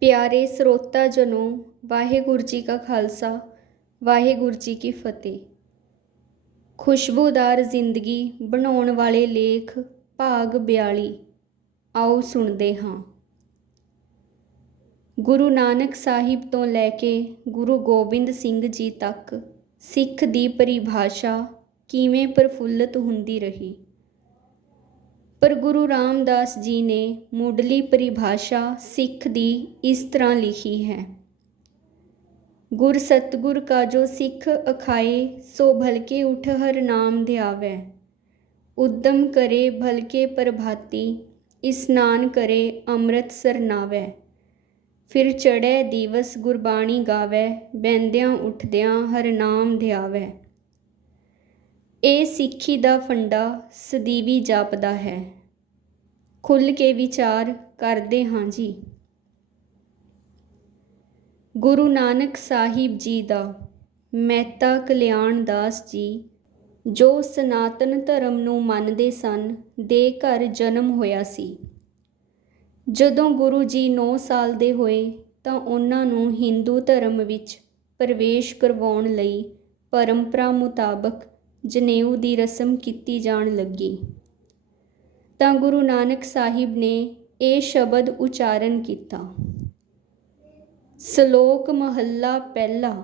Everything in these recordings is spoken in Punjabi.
ਪਿਆਰੇ ਸਰੋਤਾ ਜਨੋ, ਵਾਹਿਗੁਰੂ ਜੀ ਕਾ ਖਾਲਸਾ, ਵਾਹਿਗੁਰੂ ਜੀ ਕੀ ਫਤਿਹ। ਖੁਸ਼ਬੂਦਾਰ ਜ਼ਿੰਦਗੀ ਬਣਾਉਣ ਵਾਲੇ ਲੇਖ, ਭਾਗ 42 ਆਓ ਸੁਣਦੇ ਹਾਂ। ਗੁਰੂ ਨਾਨਕ ਸਾਹਿਬ ਤੋਂ ਲੈ ਕੇ ਗੁਰੂ ਗੋਬਿੰਦ ਸਿੰਘ ਜੀ ਤੱਕ ਸਿੱਖ ਦੀ ਪਰਿਭਾਸ਼ਾ ਕਿਵੇਂ ਪ੍ਰਫੁੱਲਤ ਹੁੰਦੀ ਰਹੀ? ਪਰ ਗੁਰੂ ਰਾਮਦਾਸ ਜੀ ਨੇ ਮੁੱਢਲੀ ਪਰਿਭਾਸ਼ਾ ਸਿੱਖ ਦੀ ਇਸ ਤਰ੍ਹਾਂ ਲਿਖੀ ਹੈ। ਗੁਰ ਸਤਗੁਰ ਕਾ ਜੋ ਸਿੱਖ ਅਖਾਏ, ਸੋ ਭਲਕੇ ਉਠ ਹਰ ਨਾਮ ਧਿਆਵੈ। ਉਦਮ ਕਰੇ ਭਲਕੇ ਪ੍ਰਭਾਤੀ ਇਸਨਾਨ ਕਰੇ ਅੰਮ੍ਰਿਤ ਸਰਨਾਵੈ। ਫਿਰ ਚੜ੍ਹੈ ਦਿਵਸ ਗੁਰਬਾਣੀ ਗਾਵੈ ਬੈੰਦਿਆਂ ਉੱਠਦਿਆਂ ਹਰ ਨਾਮ ਧਿਆਵੈ। ਇਹ ਸਿੱਖੀ ਦਾ ਫੰਡਾ ਸਦੀਵੀ ਜਾਪਦਾ ਹੈ। ਖੁੱਲ ਕੇ ਵਿਚਾਰ ਕਰਦੇ ਹਾਂ ਜੀ। ਗੁਰੂ ਨਾਨਕ ਸਾਹਿਬ ਜੀ ਦਾ ਮਹਿਤਾ ਕਲਿਆਣ ਦਾਸ ਜੀ, ਜੋ ਸਨਾਤਨ ਧਰਮ ਨੂੰ ਮੰਨਦੇ ਸਨ, ਦੇ ਘਰ ਜਨਮ ਹੋਇਆ ਸੀ। ਜਦੋਂ ਗੁਰੂ ਜੀ 9 ਸਾਲ ਦੇ ਹੋਏ, ਤਾਂ ਉਹਨਾਂ ਨੂੰ ਹਿੰਦੂ ਧਰਮ ਵਿੱਚ ਪ੍ਰਵੇਸ਼ ਕਰਵਾਉਣ ਲਈ ਪਰੰਪਰਾ ਮੁਤਾਬਕ ਜਨੇਊ ਦੀ ਰਸਮ ਕੀਤੀ ਜਾਣ ਲੱਗੀ। ਤਾਂ ਗੁਰੂ ਨਾਨਕ ਸਾਹਿਬ ਨੇ ਇਹ ਸ਼ਬਦ ਉਚਾਰਨ ਕੀਤਾ। ਸ਼ਲੋਕ ਮਹੱਲਾ ਪਹਿਲਾ,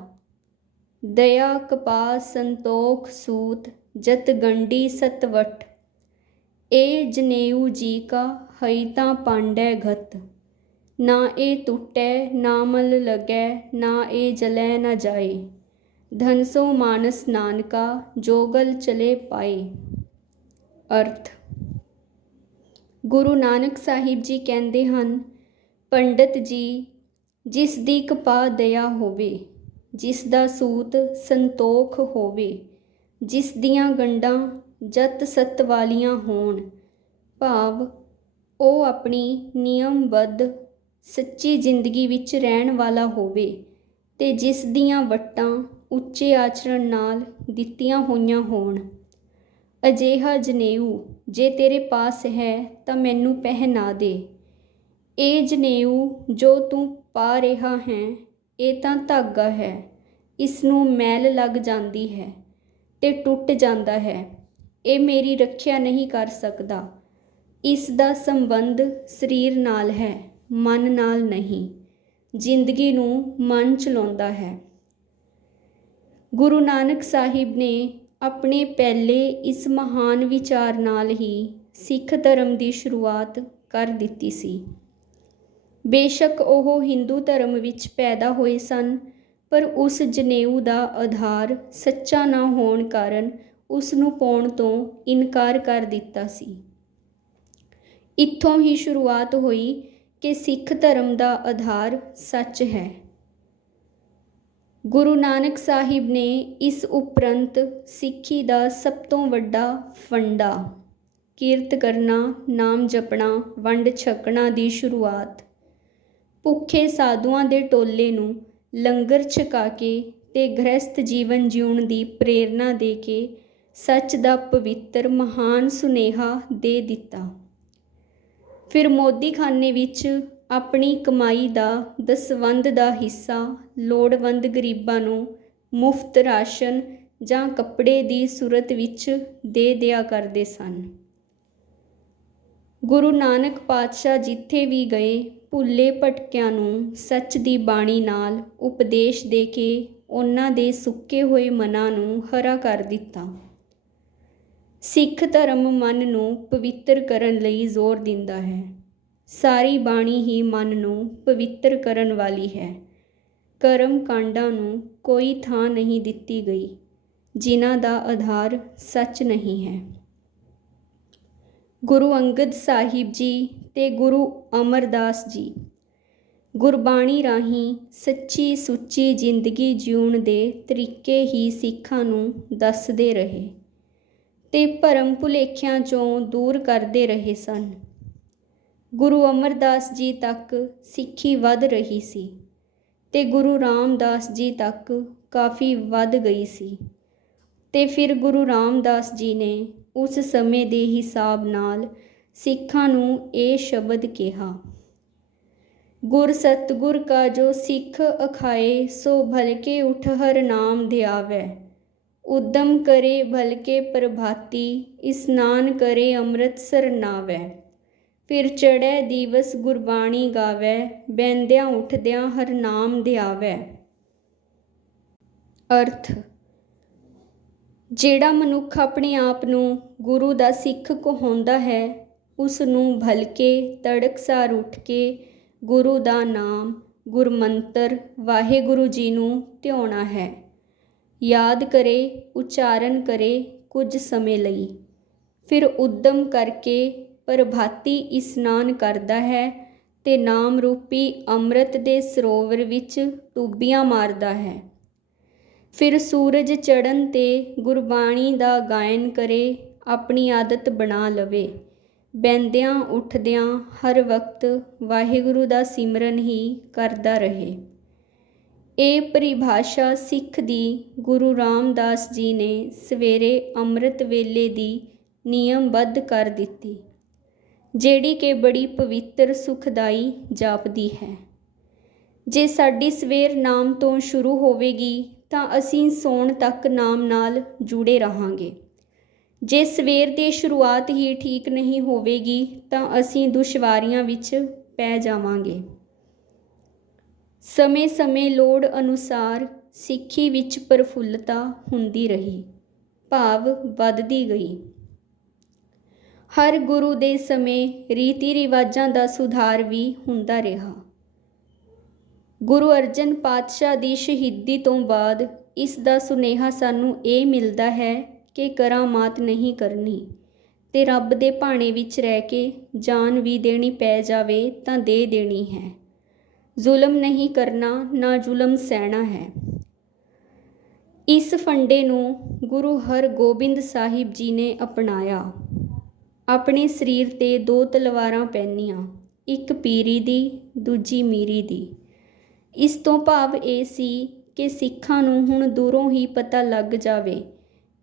ਦਇਆ ਕਪਾ ਸੰਤੋਖ ਸੂਤ ਜਤ ਗੰਡੀ ਸਤਵਟ, ਏ ਜਨੇਊ ਜੀ ਕਾ ਹਈ ਤਾਂ ਪਾਂਡੈ ਘਤ, ਨਾ ਇਹ ਟੁੱਟੈ ਨਾ ਮਲ ਲਗੈ ਨਾ ਇਹ ਜਲੈ ਨਾ ਜਾਏ। ਧਨਸੋ ਮਾਨਸ ਨਾਨਕਾ ਜੋਗਲ ਚਲੇ ਪਾਏ। ਅਰਥ, ਗੁਰੂ ਨਾਨਕ ਸਾਹਿਬ ਜੀ ਕਹਿੰਦੇ ਹਨ, ਪੰਡਤ ਜੀ, ਜਿਸ ਦੀ ਕਪਾ ਦਇਆ ਹੋਵੇ, ਜਿਸ ਦਾ ਸੂਤ ਸੰਤੋਖ ਹੋਵੇ, ਜਿਸ ਦੀਆਂ ਗੰਡਾਂ ਜਤ ਸਤ ਵਾਲੀਆਂ ਹੋਣ, ਭਾਵ ਉਹ ਆਪਣੀ ਨਿਯਮਬੱਧ ਸੱਚੀ ਜ਼ਿੰਦਗੀ ਵਿੱਚ ਰਹਿਣ ਵਾਲਾ ਹੋਵੇ ਤੇ ਜਿਸ ਦੀਆਂ ਵਟਾਂ ਉੱਚੇ ਆਚਰਣ ਨਾਲ ਦਿੱਤੀਆਂ ਹੋਈਆਂ ਹੋਣ। ਅਜਿਹਾ ਜਨੇਊ, ਜੇ ਤੇਰੇ ਪਾਸ ਹੈ ਤਾਂ ਮੈਨੂੰ ਪਹਿਨਾ ਦੇ। ਇਹ ਜਨੇਊ, ਜੋ ਤੂੰ ਪਾ ਰਿਹਾ ਹੈ, ਇਹ ਤਾਂ ਧਾਗਾ ਹੈ। ਇਸ ਨੂੰ ਮੈਲ ਲੱਗ ਜਾਂਦੀ ਹੈ ਤੇ ਟੁੱਟ ਜਾਂਦਾ ਹੈ। ਇਹ ਮੇਰੀ ਰੱਖਿਆ ਨਹੀਂ ਕਰ ਸਕਦਾ। ਇਸ ਦਾ ਸੰਬੰਧ ਸਰੀਰ ਨਾਲ ਹੈ, ਮਨ ਨਾਲ ਨਹੀਂ। ਜ਼ਿੰਦਗੀ ਨੂੰ ਮਨ ਚਲਾਉਂਦਾ ਹੈ। ਗੁਰੂ ਨਾਨਕ ਸਾਹਿਬ ਨੇ ਆਪਣੇ ਪਹਿਲੇ ਇਸ ਮਹਾਨ ਵਿਚਾਰ ਨਾਲ ਹੀ ਸਿੱਖ ਧਰਮ ਦੀ ਸ਼ੁਰੂਆਤ ਕਰ ਦਿੱਤੀ ਸੀ। ਬੇਸ਼ੱਕ ਉਹ ਹਿੰਦੂ ਧਰਮ ਵਿੱਚ ਪੈਦਾ ਹੋਏ ਸਨ, ਪਰ ਉਸ ਜਨੇਊ ਦਾ ਆਧਾਰ ਸੱਚਾ ਨਾ ਹੋਣ ਕਾਰਨ ਉਸ ਨੂੰ ਪਾਉਣ ਤੋਂ ਇਨਕਾਰ ਕਰ ਦਿੱਤਾ ਸੀ। ਇੱਥੋਂ ਹੀ ਸ਼ੁਰੂਆਤ ਹੋਈ ਕਿ ਸਿੱਖ ਧਰਮ ਦਾ ਆਧਾਰ ਸੱਚ ਹੈ। ਗੁਰੂ ਨਾਨਕ ਸਾਹਿਬ ਨੇ ਇਸ ਉਪਰੰਤ ਸਿੱਖੀ ਦਾ ਸਭ ਤੋਂ ਵੱਡਾ ਫੰਡਾ, ਕੀਰਤ ਕਰਨਾ, ਨਾਮ ਜਪਣਾ, ਵੰਡ ਛਕਣਾ ਦੀ ਸ਼ੁਰੂਆਤ। ਭੁੱਖੇ ਸਾਧੂਆਂ ਦੇ ਟੋਲੇ ਨੂੰ ਲੰਗਰ ਛਕਾ ਕੇ ਤੇ ਗ੍ਰਸਥ ਜੀਵਨ ਜਿਉਣ ਦੀ ਪ੍ਰੇਰਣਾ ਦੇ ਕੇ ਸੱਚ ਦਾ ਪਵਿੱਤਰ, ਮਹਾਨ ਸੁਨੇਹਾ ਦੇ ਦਿੱਤਾ। ਫਿਰ ਮੋਦੀਖਾਨੇ ਵਿੱਚ ਆਪਣੀ ਕਮਾਈ ਦਾ ਦਸਵੰਧ ਦਾ ਹਿੱਸਾ ਲੋੜਵੰਦ ਗਰੀਬਾਂ ਨੂੰ ਮੁਫਤ ਰਾਸ਼ਨ ਜਾਂ ਕੱਪੜੇ ਦੀ ਸੂਰਤ ਵਿੱਚ ਦੇ ਦਿਆ ਕਰਦੇ ਸਨ। ਗੁਰੂ ਨਾਨਕ ਪਾਤਸ਼ਾਹ ਜਿੱਥੇ ਵੀ ਗਏ, ਭੁੱਲੇ ਭਟਕਿਆਂ ਨੂੰ ਸੱਚ ਦੀ ਬਾਣੀ ਨਾਲ ਉਪਦੇਸ਼ ਦੇ ਕੇ ਉਹਨਾਂ ਦੇ ਸੁੱਕੇ ਹੋਏ ਮਨਾਂ ਨੂੰ ਹਰਾ ਕਰ ਦਿੱਤਾ। ਸਿੱਖ ਧਰਮ ਮਨ ਨੂੰ ਪਵਿੱਤਰ ਕਰਨ ਲਈ ਜ਼ੋਰ ਦਿੰਦਾ ਹੈ। ਸਾਰੀ ਬਾਣੀ ਹੀ ਮਨ ਨੂੰ ਪਵਿੱਤਰ ਕਰਨ ਵਾਲੀ ਹੈ। ਕਰਮ ਕਾਂਡਾਂ ਨੂੰ ਕੋਈ ਥਾਂ ਨਹੀਂ ਦਿੱਤੀ ਗਈ, ਜਿਨ੍ਹਾਂ ਦਾ ਆਧਾਰ ਸੱਚ ਨਹੀਂ ਹੈ। ਗੁਰੂ ਅੰਗਦ ਸਾਹਿਬ ਜੀ ਤੇ ਗੁਰੂ ਅਮਰਦਾਸ ਜੀ, ਗੁਰਬਾਣੀ ਰਾਹੀਂ ਸੱਚੀ ਸੁੱਚੀ ਜ਼ਿੰਦਗੀ ਜਿਉਣ ਦੇ ਤਰੀਕੇ ਹੀ ਸਿੱਖਾਂ ਨੂੰ ਦੱਸਦੇ ਰਹੇ ਤੇ ਭਰਮ ਭੁਲੇਖਿਆਂ ਚੋਂ ਦੂਰ ਕਰਦੇ ਰਹੇ ਸਨ। ਗੁਰੂ ਅਮਰਦਾਸ ਜੀ ਤੱਕ ਸਿੱਖੀ ਵੱਧ ਰਹੀ ਸੀ ਤੇ ਗੁਰੂ ਰਾਮਦਾਸ ਜੀ ਤੱਕ ਕਾਫੀ ਵੱਧ ਗਈ ਸੀ। ਤੇ ਫਿਰ ਗੁਰੂ ਰਾਮਦਾਸ ਜੀ ਨੇ ਉਸ ਸਮੇਂ ਦੇ ਹਿਸਾਬ ਨਾਲ ਸਿੱਖਾਂ ਨੂੰ ਇਹ ਸ਼ਬਦ ਕਿਹਾ, ਗੁਰ ਸਤਗੁਰ ਕਾ ਜੋ ਸਿੱਖ ਅਖਾਏ, ਸੋ ਭਲਕੇ ਉਠ ਹਰ ਨਾਮ ਧਿਆਵੈ। ਉਦਮ ਕਰੇ ਭਲਕੇ ਪ੍ਰਭਾਤੀ ਇਸਨਾਨ ਕਰੇ ਅੰਮ੍ਰਿਤਸਰ ਨਾਵੈ। ਫਿਰ ਚੜੈ ਦਿਵਸ ਗੁਰਬਾਣੀ ਗਾਵੈ ਬੈੰਦਿਆਂ ਉਠਦਿਆਂ ਹਰਨਾਮ ਨਾਮ ਅਰਥ, ਜਿਹੜਾ ਮਨੁੱਖ ਆਪਣੇ ਆਪ ਨੂੰ ਗੁਰੂ ਦਾ ਸਿੱਖ ਕਹਾਉਂਦਾ ਹੈ ਉਸ ਨੂੰ ਭਲਕੇ ਤੜਕਸਾਰ ਉੱਠ ਕੇ ਗੁਰੂ ਦਾ ਨਾਮ ਗੁਰਮੰਤਰ ਵਾਹਿਗੁਰੂ ਜੀ ਨੂੰ ਧਿਆਉਣਾ ਹੈ। ਯਾਦ ਕਰੇ, ਉਚਾਰਨ ਕਰੇ ਕੁਝ ਸਮੇਂ ਲਈ, ਫਿਰ ਉਦਮ ਕਰਕੇ ਪ੍ਰਭਾਤੀ ਇਸਨਾਨ ਕਰਦਾ ਹੈ ਤੇ ਨਾਮ ਰੂਪੀ ਅੰਮ੍ਰਿਤ ਦੇ ਸਰੋਵਰ ਵਿੱਚ ਟੂਬੀਆਂ ਮਾਰਦਾ ਹੈ। ਫਿਰ ਸੂਰਜ ਚੜ੍ਹਨ ਤੇ ਗੁਰਬਾਣੀ ਦਾ ਗਾਇਨ ਕਰੇ, ਆਪਣੀ ਆਦਤ ਬਣਾ ਲਵੇ। ਬੈੰਦਿਆਂ ਉੱਠਦਿਆਂ ਹਰ ਵਕਤ ਵਾਹਿਗੁਰੂ ਦਾ ਸਿਮਰਨ ਹੀ ਕਰਦਾ ਰਹੇ। ਇਹ ਪਰਿਭਾਸ਼ਾ ਸਿੱਖ ਦੀ ਗੁਰੂ ਰਾਮਦਾਸ ਜੀ ਨੇ ਸਵੇਰੇ ਅੰਮ੍ਰਿਤ ਵੇਲੇ ਦੀ ਨਿਯਮਬੱਧ ਕਰ ਦਿੱਤੀ। ਜਿਹੜੀ ਕਿ ਬੜੀ ਪਵਿੱਤਰ, ਸੁਖਦਾਈ ਜਾਪਦੀ ਹੈ। ਜੇ ਸਾਡੀ ਸਵੇਰ ਨਾਮ ਤੋਂ ਸ਼ੁਰੂ ਹੋਵੇਗੀ, ਤਾਂ ਅਸੀਂ ਸੌਣ ਤੱਕ ਨਾਮ ਨਾਲ ਜੁੜੇ ਰਹਾਂਗੇ। ਜੇ ਸਵੇਰ ਦੀ ਸ਼ੁਰੂਆਤ ਹੀ ਠੀਕ ਨਹੀਂ ਹੋਵੇਗੀ, ਤਾਂ ਅਸੀਂ ਦੁਸ਼ਵਾਰੀਆਂ ਵਿੱਚ ਪੈ ਜਾਵਾਂਗੇ। ਸਮੇਂ-ਸਮੇਂ ਲੋੜ ਅਨੁਸਾਰ ਸਿੱਖੀ ਵਿੱਚ ਪ੍ਰਫੁੱਲਤਾ ਹੁੰਦੀ ਰਹੀ, ਭਾਵ ਵੱਧਦੀ ਗਈ। ਹਰ ਗੁਰੂ ਦੇ ਸਮੇਂ ਰੀਤੀ ਰਿਵਾਜਾਂ ਦਾ ਸੁਧਾਰ ਵੀ ਹੁੰਦਾ ਰਿਹਾ। ਗੁਰੂ ਅਰਜਨ ਪਾਤਸ਼ਾਹ ਦੀ ਸ਼ਹੀਦੀ ਤੋਂ ਬਾਅਦ ਇਸ ਦਾ ਸੁਨੇਹਾ ਸਾਨੂੰ ਇਹ ਮਿਲਦਾ ਹੈ ਕਿ ਕਰਾਮਾਤ ਨਹੀਂ ਕਰਨੀ, ਤੇ ਰੱਬ ਦੇ ਭਾਣੇ ਵਿੱਚ ਰਹਿ ਕੇ ਜਾਨ ਵੀ ਦੇਣੀ ਪੈ ਜਾਵੇ ਤਾਂ ਦੇ ਦੇਣੀ ਹੈ। ਜ਼ੁਲਮ ਨਹੀਂ ਕਰਨਾ, ਨਾ ਜ਼ੁਲਮ ਸਹਿਣਾ ਹੈ। ਇਸ ਫੰਡੇ ਨੂੰ ਗੁਰੂ ਹਰਗੋਬਿੰਦ ਸਾਹਿਬ ਜੀ ਨੇ ਅਪਣਾਇਆ। ਆਪਣੇ ਸਰੀਰ ਤੇ ਦੋ ਤਲਵਾਰਾਂ ਪਹਿਨੀਆਂ, ਇੱਕ ਪੀਰੀ ਦੀ, ਦੂਜੀ ਮੀਰੀ ਦੀ। ਇਸ ਤੋਂ ਭਾਵ ਇਹ ਸੀ ਕਿ ਸਿੱਖਾਂ ਨੂੰ ਹੁਣ ਦੂਰੋਂ ਹੀ ਪਤਾ ਲੱਗ ਜਾਵੇ।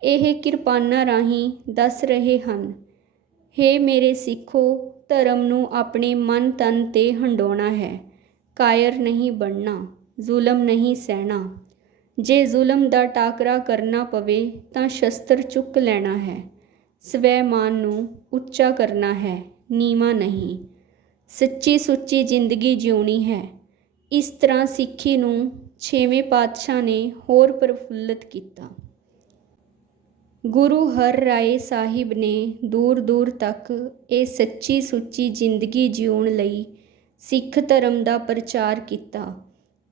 ਇਹ ਕਿਰਪਾਨਾਂ ਰਾਹੀਂ ਦੱਸ ਰਹੇ ਹਨ, ਹੇ ਮੇਰੇ ਸਿੱਖੋ, ਧਰਮ ਨੂੰ ਆਪਣੇ ਮਨ ਤਨ ਤੇ ਹੰਡਾਉਣਾ ਹੈ। ਕਾਇਰ ਨਹੀਂ ਬਣਨਾ, ਜ਼ੁਲਮ ਨਹੀਂ ਸਹਿਣਾ। ਜੇ ਜ਼ੁਲਮ ਦਾ ਟਾਕਰਾ ਕਰਨਾ ਪਵੇ ਤਾਂ ਸ਼ਸਤਰ ਚੁੱਕ ਲੈਣਾ ਹੈ। ਸਵੈ ਮਾਨ ਨੂੰ ਉੱਚਾ ਕਰਨਾ ਹੈ, ਨੀਵਾਂ ਨਹੀਂ। ਸੱਚੀ ਸੁੱਚੀ ਜ਼ਿੰਦਗੀ ਜਿਉਣੀ ਹੈ। ਇਸ ਤਰ੍ਹਾਂ ਸਿੱਖੀ ਨੂੰ ਛੇਵੇਂ ਪਾਤਸ਼ਾਹ ਨੇ ਹੋਰ ਪ੍ਰਫੁੱਲਤ ਕੀਤਾ। ਗੁਰੂ ਹਰ ਰਾਏ ਸਾਹਿਬ ਨੇ ਦੂਰ ਦੂਰ ਤੱਕ ਇਹ ਸੱਚੀ ਸੁੱਚੀ ਜ਼ਿੰਦਗੀ ਜਿਉਣ ਲਈ ਸਿੱਖ ਧਰਮ ਦਾ ਪ੍ਰਚਾਰ ਕੀਤਾ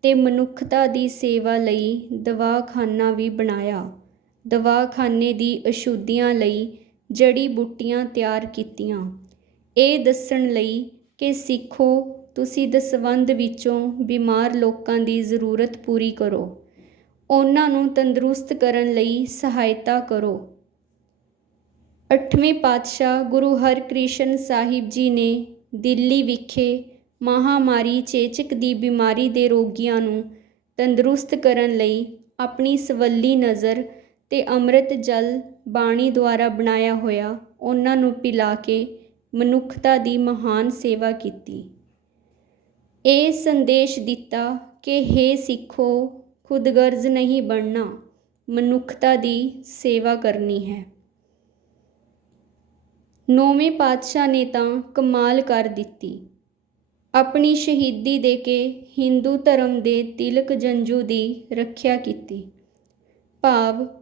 ਤੇ ਮਨੁੱਖਤਾ ਦੀ ਸੇਵਾ ਲਈ ਦਵਾਖਾਨਾ ਵੀ ਬਣਾਇਆ। ਦਵਾਖਾਨੇ ਦੀ ਅਸ਼ੁੱਧੀਆਂ ਲਈ ਜੜੀ ਬੂਟੀਆਂ ਤਿਆਰ ਕੀਤੀਆਂ। ਇਹ ਦੱਸਣ ਲਈ ਕਿ ਸਿੱਖੋ, ਤੁਸੀਂ ਦਸਵੰਧ ਵਿੱਚੋਂ ਬਿਮਾਰ ਲੋਕਾਂ ਦੀ ਜ਼ਰੂਰਤ ਪੂਰੀ ਕਰੋ। ਉਹਨਾਂ ਨੂੰ ਤੰਦਰੁਸਤ ਕਰਨ ਲਈ ਸਹਾਇਤਾ ਕਰੋ। ਅੱਠਵੇਂ ਪਾਤਸ਼ਾਹ ਗੁਰੂ ਹਰਕ੍ਰਿਸ਼ਨ ਸਾਹਿਬ ਜੀ ਨੇ ਦਿੱਲੀ ਵਿਖੇ ਮਹਾਮਾਰੀ ਚੇਚਕ ਦੀ ਬਿਮਾਰੀ ਦੇ ਰੋਗੀਆਂ ਨੂੰ ਤੰਦਰੁਸਤ ਕਰਨ ਲਈ ਆਪਣੀ ਸਵੱਲੀ ਨਜ਼ਰ ਤੇ ਅੰਮ੍ਰਿਤ ਜਲ ਬਾਣੀ ਦੁਆਰਾ ਬਣਾਇਆ ਹੋਇਆ, ਉਹਨਾਂ ਨੂੰ ਪਿਲਾ ਕੇ ਮਨੁੱਖਤਾ ਦੀ ਮਹਾਨ ਸੇਵਾ ਕੀਤੀ। ਇਹ ਸੰਦੇਸ਼ ਦਿੱਤਾ ਕਿ हे ਸਿੱਖੋ ਖੁਦਗਰਜ਼ ਨਹੀਂ ਬਣਨਾ, ਮਨੁੱਖਤਾ ਦੀ ਸੇਵਾ ਕਰਨੀ ਹੈ। ਨੌਵੇਂ ਪਾਤਸ਼ਾਹ ਨੇ ਤਾਂ ਕਮਾਲ ਕਰ ਦਿੱਤੀ। ਆਪਣੀ ਸ਼ਹੀਦੀ ਦੇ ਕੇ ਹਿੰਦੂ ਧਰਮ ਦੇ ਤਿਲਕ ਜੰਜੂ ਦੀ ਰੱਖਿਆ ਕੀਤੀ। ਭਾਵ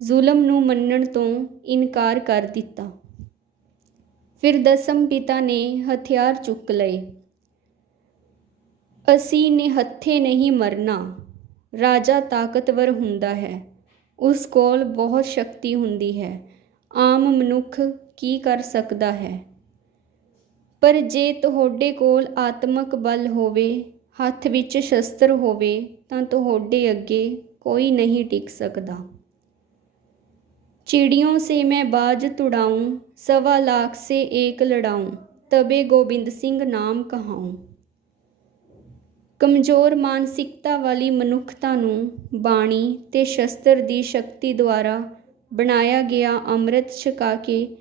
ਜ਼ੁਲਮ ਨੂੰ ਮੰਨਣ ਤੋਂ ਇਨਕਾਰ ਕਰ ਦਿੱਤਾ। ਫਿਰ ਦਸਮ ਪਿਤਾ ਨੇ ਹਥਿਆਰ ਚੁੱਕ ਲਏ। ਅਸੀਂ ਨਿਹੱਥੇ ਨਹੀਂ ਮਰਨਾ, ਰਾਜਾ ਤਾਕਤਵਰ ਹੁੰਦਾ ਹੈ, ਉਸ ਕੋਲ ਬਹੁਤ ਸ਼ਕਤੀ ਹੁੰਦੀ ਹੈ, ਆਮ ਮਨੁੱਖ ਕੀ ਕਰ ਸਕਦਾ ਹੈ? ਪਰ ਜੇ ਤੁਹਾਡੇ ਕੋਲ ਆਤਮਕ ਬਲ ਹੋਵੇ, ਹੱਥ ਵਿੱਚ ਸ਼ਸਤਰ ਹੋਵੇ, ਤਾਂ ਤੁਹਾਡੇ ਅੱਗੇ ਕੋਈ ਨਹੀਂ ਟਿਕ ਸਕਦਾ। चिड़ियों से मैं बाज तुड़ाऊँ सवा लाख से एक लड़ाऊँ तबे गोबिंद सिंह ਨਾਮ ਕਹਾਉ। ਕਮਜ਼ੋਰ ਮਾਨਸਿਕਤਾ ਵਾਲੀ ਮਨੁੱਖਤਾ ਨੂੰ ਬਾਣੀ ਤੇ ਸ਼ਸਤਰ ਦੀ ਸ਼ਕਤੀ ਦੁਆਰਾ ਬਣਾਇਆ ਗਿਆ ਅੰਮ੍ਰਿਤ ਛਕਾ ਕੇ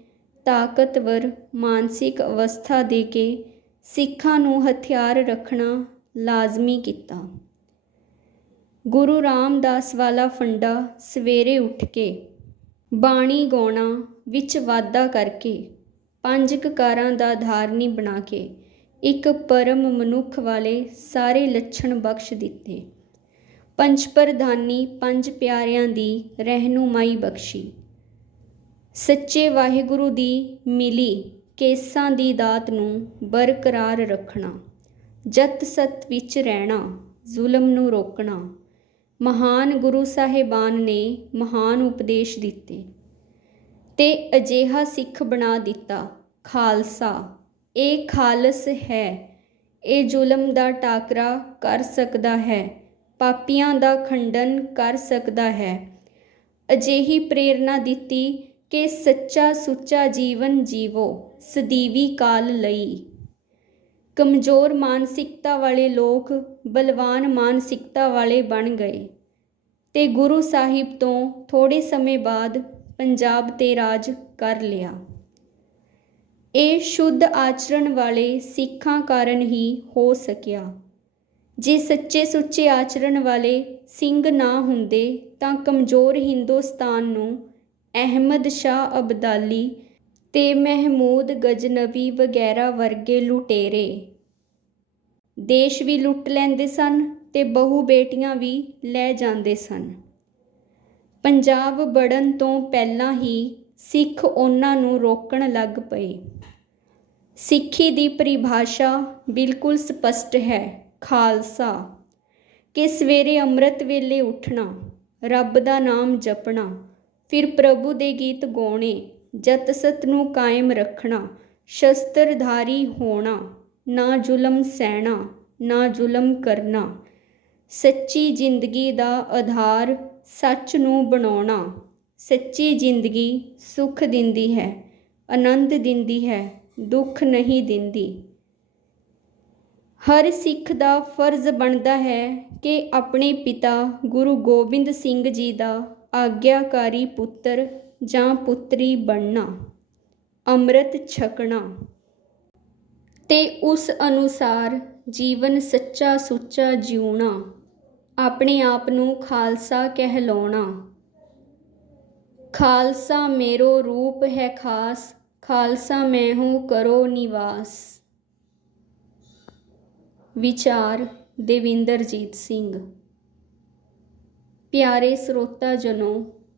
ਤਾਕਤਵਰ ਮਾਨਸਿਕ ਅਵਸਥਾ ਦੇ ਕੇ ਸਿੱਖਾਂ ਨੂੰ ਹਥਿਆਰ ਰੱਖਣਾ ਲਾਜ਼ਮੀ ਕੀਤਾ। ਗੁਰੂ ਰਾਮਦਾਸ ਵਾਲਾ ਫੰਡਾ ਸਵੇਰੇ ਉੱਠ ਕੇ ਬਾਣੀ ਗਾਉਣਾ ਵਿੱਚ ਵਾਧਾ ਕਰਕੇ ਪੰਜ ਕਕਾਰਾਂ ਦਾ ਧਾਰਨੀ ਬਣਾ ਕੇ ਇੱਕ ਪਰਮ ਮਨੁੱਖ ਵਾਲੇ ਸਾਰੇ ਲੱਛਣ ਬਖਸ਼ ਦਿੱਤੇ। ਪੰਜ ਪ੍ਰਧਾਨੀ, ਪੰਜ ਪਿਆਰਿਆਂ ਦੀ ਰਹਿਨੁਮਾਈ ਬਖਸ਼ੀ। ਸੱਚੇ ਵਾਹਿਗੁਰੂ ਦੀ ਮਿਲੀ ਕੇਸਾਂ ਦੀ ਦਾਤ ਨੂੰ ਬਰਕਰਾਰ ਰੱਖਣਾ। ਜਤ ਸਤ ਵਿੱਚ ਰਹਿਣਾ, ਜ਼ੁਲਮ ਨੂੰ ਰੋਕਣਾ। ਮਹਾਨ ਗੁਰੂ ਸਾਹਿਬਾਨ ਨੇ ਮਹਾਨ ਉਪਦੇਸ਼ ਦਿੱਤੇ ਤੇ ਅਜੇਹਾ ਸਿੱਖ ਬਣਾ ਦਿੱਤਾ। ਖਾਲਸਾ, ਇਹ ਖਾਲਸ ਹੈ, ਇਹ ਜ਼ੁਲਮ ਦਾ ਟਾਕਰਾ ਕਰ ਸਕਦਾ ਹੈ, ਪਾਪੀਆਂ ਦਾ ਖੰਡਨ ਕਰ ਸਕਦਾ ਹੈ। ਅਜਿਹੀ ਪ੍ਰੇਰਣਾ ਦਿੱਤੀ ਕਿ ਸੱਚਾ ਸੁੱਚਾ ਜੀਵਨ ਜੀਵੋ, ਸਦੀਵੀ ਕਾਲ ਲਈ। ਕਮਜ਼ੋਰ ਮਾਨਸਿਕਤਾ ਵਾਲੇ ਲੋਕ ਬਲਵਾਨ ਮਾਨਸਿਕਤਾ ਵਾਲੇ ਬਣ ਗਏ। ਤੇ ਗੁਰੂ ਸਾਹਿਬ ਤੋਂ ਥੋੜੇ ਸਮੇਂ ਬਾਅਦ ਪੰਜਾਬ ਤੇ ਰਾਜ ਕਰ ਲਿਆ। ਇਹ ਸ਼ੁੱਧ ਆਚਰਣ ਵਾਲੇ ਸਿੱਖਾਂ ਕਾਰਨ ਹੀ ਹੋ ਸਕਿਆ। ਜੇ ਸੱਚੇ ਸੁੱਚੇ ਆਚਰਣ ਵਾਲੇ ਸਿੰਘ ਨਾ ਹੁੰਦੇ ਤਾਂ ਕਮਜ਼ੋਰ ਹਿੰਦੁਸਤਾਨ ਨੂੰ ਅਹਿਮਦ ਸ਼ਾਹ ਅਬਦਾਲੀ ਤੇ ਮਹਿਮੂਦ ਗਜਨਵੀ ਵਗੈਰਾ ਵਰਗੇ ਲੁਟੇਰੇ। ਦੇਸ਼ ਵੀ ਲੁੱਟ ਲੈਂਦੇ ਸਨ ਤੇ ਬਹੂ ਬੇਟੀਆਂ ਵੀ ਲੈ ਜਾਂਦੇ ਸਨ। ਪੰਜਾਬ ਬੜਨ ਤੋਂ ਪਹਿਲਾਂ ਹੀ ਸਿੱਖ ਉਹਨਾਂ ਨੂੰ ਰੋਕਣ ਲੱਗ ਪਏ। ਸਿੱਖੀ ਦੀ ਪਰਿਭਾਸ਼ਾ ਬਿਲਕੁਲ ਸਪਸ਼ਟ ਹੈ, ਖਾਲਸਾ। ਕਿ ਸਵੇਰੇ ਅੰਮ੍ਰਿਤ ਵੇਲੇ ਉੱਠਣਾ, ਰੱਬ ਦਾ ਨਾਮ ਜਪਣਾ, ਫਿਰ ਪ੍ਰਭੂ ਦੇ ਗੀਤ ਗਾਉਣੇ ਜਤ ਸਤ ਨੂੰ ਕਾਇਮ ਰੱਖਣਾ, ਸ਼ਸਤਰਧਾਰੀ ਹੋਣਾ, ਨਾ ਜ਼ੁਲਮ ਸਹਿਣਾ, ਨਾ ਜ਼ੁਲਮ ਕਰਨਾ। ਸੱਚੀ ਜ਼ਿੰਦਗੀ ਦਾ ਆਧਾਰ ਸੱਚ ਨੂੰ ਬਣਾਉਣਾ। ਸੱਚੀ ਜ਼ਿੰਦਗੀ ਸੁੱਖ ਦਿੰਦੀ ਹੈ, ਆਨੰਦ ਦਿੰਦੀ ਹੈ, ਦੁੱਖ ਨਹੀਂ ਦਿੰਦੀ। ਹਰ ਸਿੱਖ ਦਾ ਫਰਜ਼ ਬਣਦਾ ਹੈ ਕਿ ਆਪਣੇ ਪਿਤਾ ਗੁਰੂ ਗੋਬਿੰਦ ਸਿੰਘ ਜੀ ਦਾ ਆਗਿਆਕਾਰੀ ਪੁੱਤਰ ਜਾਂ ਪੁੱਤਰੀ ਬਣਨਾ, ਅੰਮ੍ਰਿਤ ਛਕਣਾ। ਤੇ ਉਸ ਅਨੁਸਾਰ ਜੀਵਨ ਸੱਚਾ ਸੁੱਚਾ ਜਿਉਣਾ, ਆਪਣੇ ਆਪ ਨੂੰ ਖਾਲਸਾ ਕਹਿਲਾਉਣਾ। ਖਾਲਸਾ ਮੇਰੋ ਰੂਪ ਹੈ ਖਾਸ, ਖਾਲਸਾ ਮੈਂ ਹੂੰ ਕਰੋ ਨਿਵਾਸ। ਵਿਚਾਰ ਦੇਵਿੰਦਰਜੀਤ ਸਿੰਘ। ਪਿਆਰੇ ਸਰੋਤਾ ਜਨੋ